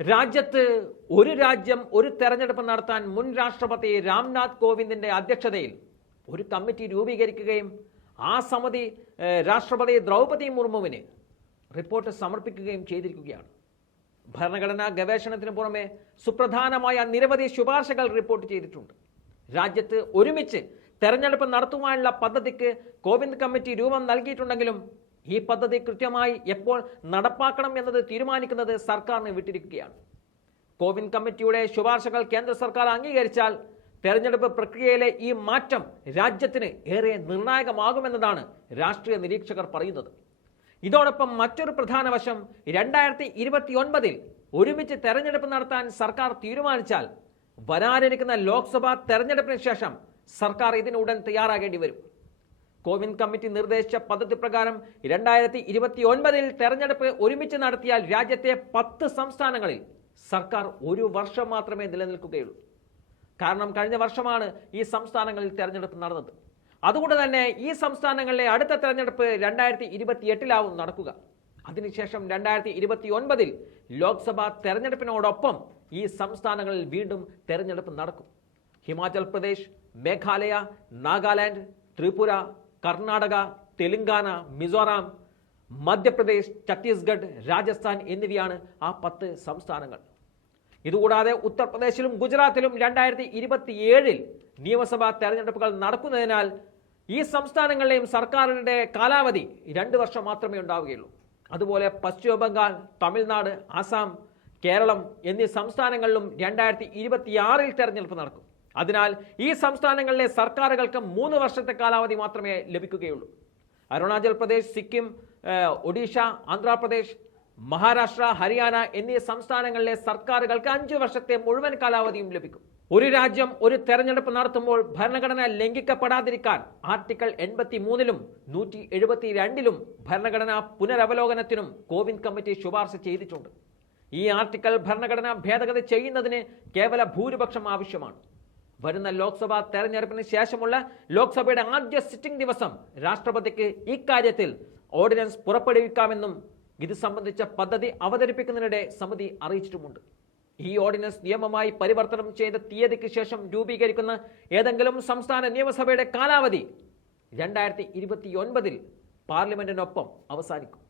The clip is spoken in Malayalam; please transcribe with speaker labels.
Speaker 1: രാജ്യത്ത് ഒരു രാജ്യം ഒരു തെരഞ്ഞെടുപ്പ് നടത്താൻ മുൻ രാഷ്ട്രപതി രാംനാഥ് കോവിന്ദിന്റെ അധ്യക്ഷതയിൽ ഒരു കമ്മിറ്റി രൂപീകരിക്കുകയും ആ സമിതി രാഷ്ട്രപതി ദ്രൗപദി മുർമുവിന് റിപ്പോർട്ട് സമർപ്പിക്കുകയും ചെയ്തിരിക്കുകയാണ്. ഭരണഘടനാ ഗവേഷണത്തിന് പുറമെ സുപ്രധാനമായ നിരവധി ശുപാർശകൾ റിപ്പോർട്ട് ചെയ്തിട്ടുണ്ട്. രാജ്യത്ത് ഒരുമിച്ച് തെരഞ്ഞെടുപ്പ് നടത്തുവാനുള്ള പദ്ധതിക്ക് കോവിന്ദ് കമ്മിറ്റി രൂപം നൽകിയിട്ടുണ്ടെങ്കിലും ഈ പദ്ധതി കൃത്യമായി എപ്പോൾ നടപ്പാക്കണം എന്നത് തീരുമാനിക്കുന്നത് സർക്കാരിന് വിട്ടിരിക്കുകയാണ്. കോവിൻ കമ്മിറ്റിയുടെ ശുപാർശകൾ കേന്ദ്ര സർക്കാർ അംഗീകരിച്ചാൽ തെരഞ്ഞെടുപ്പ് പ്രക്രിയയിലെ ഈ മാറ്റം രാജ്യത്തിന് ഏറെ നിർണായകമാകുമെന്നതാണ് രാഷ്ട്രീയ നിരീക്ഷകർ പറയുന്നത്. ഇതോടൊപ്പം മറ്റൊരു പ്രധാന വശം രണ്ടായിരത്തി ഇരുപത്തി ഒൻപതിൽ ഒരുമിച്ച് തെരഞ്ഞെടുപ്പ് നടത്താൻ സർക്കാർ തീരുമാനിച്ചാൽ വരാനിരിക്കുന്ന ലോക്സഭാ തെരഞ്ഞെടുപ്പിന് ശേഷം സർക്കാർ ഇതിനുടൻ തയ്യാറാകേണ്ടി വരും. കോവിന്ദ് കമ്മിറ്റി നിർദ്ദേശിച്ച പദ്ധതി പ്രകാരം രണ്ടായിരത്തി ഇരുപത്തി ഒൻപതിൽ തെരഞ്ഞെടുപ്പ് ഒരുമിച്ച് നടത്തിയാൽ രാജ്യത്തെ പത്ത് സംസ്ഥാനങ്ങളിൽ സർക്കാർ ഒരു വർഷം മാത്രമേ നിലനിൽക്കുകയുള്ളൂ. കാരണം കഴിഞ്ഞ വർഷമാണ് ഈ സംസ്ഥാനങ്ങളിൽ തെരഞ്ഞെടുപ്പ് നടന്നത്. അതുകൊണ്ട് തന്നെ ഈ സംസ്ഥാനങ്ങളിലെ അടുത്ത തെരഞ്ഞെടുപ്പ് രണ്ടായിരത്തി ഇരുപത്തി എട്ടിലാവും നടക്കുക. അതിനുശേഷം രണ്ടായിരത്തി ഇരുപത്തി ഒൻപതിൽ ലോക്സഭാ തെരഞ്ഞെടുപ്പിനോടൊപ്പം ഈ സംസ്ഥാനങ്ങളിൽ വീണ്ടും തെരഞ്ഞെടുപ്പ് നടക്കും. ഹിമാചൽ പ്രദേശ് മേഘാലയ നാഗാലാൻഡ് ത്രിപുര കർണാടക തെലുങ്കാന മിസോറാം മധ്യപ്രദേശ് ഛത്തീസ്ഗഡ് രാജസ്ഥാൻ എന്നിവയാണ് ആ പത്ത് സംസ്ഥാനങ്ങൾ. ഇതുകൂടാതെ ഉത്തർപ്രദേശിലും ഗുജറാത്തിലും രണ്ടായിരത്തി ഇരുപത്തിയേഴിൽ നിയമസഭാ തെരഞ്ഞെടുപ്പുകൾ നടക്കുന്നതിനാൽ ഈ സംസ്ഥാനങ്ങളിലെയും സർക്കാരിന്റെ കാലാവധി രണ്ട് വർഷം മാത്രമേ ഉണ്ടാവുകയുള്ളൂ. അതുപോലെ പശ്ചിമ ബംഗാൾ തമിഴ്നാട് ആസാം കേരളം എന്നീ സംസ്ഥാനങ്ങളിലും രണ്ടായിരത്തി ഇരുപത്തിയാറിൽ തെരഞ്ഞെടുപ്പ് നടക്കും. അതിനാൽ ഈ സംസ്ഥാനങ്ങളിലെ സർക്കാരുകൾക്ക് മൂന്ന് വർഷത്തെ കാലാവധി മാത്രമേ ലഭിക്കുകയുള്ളൂ. അരുണാചൽ പ്രദേശ് സിക്കിം ഒഡീഷ ആന്ധ്രാപ്രദേശ് മഹാരാഷ്ട്ര ഹരിയാന എന്നീ സംസ്ഥാനങ്ങളിലെ സർക്കാരുകൾക്ക് അഞ്ചു വർഷത്തെ മുഴുവൻ കാലാവധിയും ലഭിക്കും. ഒരു രാജ്യം ഒരു തെരഞ്ഞെടുപ്പ് നടത്തുമ്പോൾ ഭരണഘടന ലംഘിക്കപ്പെടാതിരിക്കാൻ ആർട്ടിക്കിൾ എൺപത്തി മൂന്നിലും നൂറ്റി എഴുപത്തി രണ്ടിലും ഭരണഘടനാ പുനരവലോകനത്തിനും കോവിന്ദ് കമ്മിറ്റി ശുപാർശ ചെയ്തിട്ടുണ്ട്. ഈ ആർട്ടിക്കിൾ ഭരണഘടനാ ഭേദഗതി ചെയ്യുന്നതിന് കേവല ഭൂരിപക്ഷം ആവശ്യമാണ്. വരുന്ന ലോക്സഭാ തെരഞ്ഞെടുപ്പിന് ശേഷമുള്ള ലോക്സഭയുടെ ആദ്യ സിറ്റിംഗ് ദിവസം രാഷ്ട്രപതിക്ക് ഇക്കാര്യത്തിൽ ഓർഡിനൻസ് പുറപ്പെടുവിക്കാമെന്നും ഇത് സംബന്ധിച്ച പദ്ധതി അവതരിപ്പിക്കുന്നതിനിടെ സമിതി അറിയിച്ചിട്ടുമുണ്ട്. ഈ ഓർഡിനൻസ് നിയമമായി പരിവർത്തനം ചെയ്ത തീയതിക്ക് ശേഷം രൂപീകരിക്കുന്ന ഏതെങ്കിലും സംസ്ഥാന നിയമസഭയുടെ കാലാവധി രണ്ടായിരത്തി ഇരുപത്തി ഒൻപതിൽ പാർലമെന്റിനൊപ്പം അവസാനിക്കും.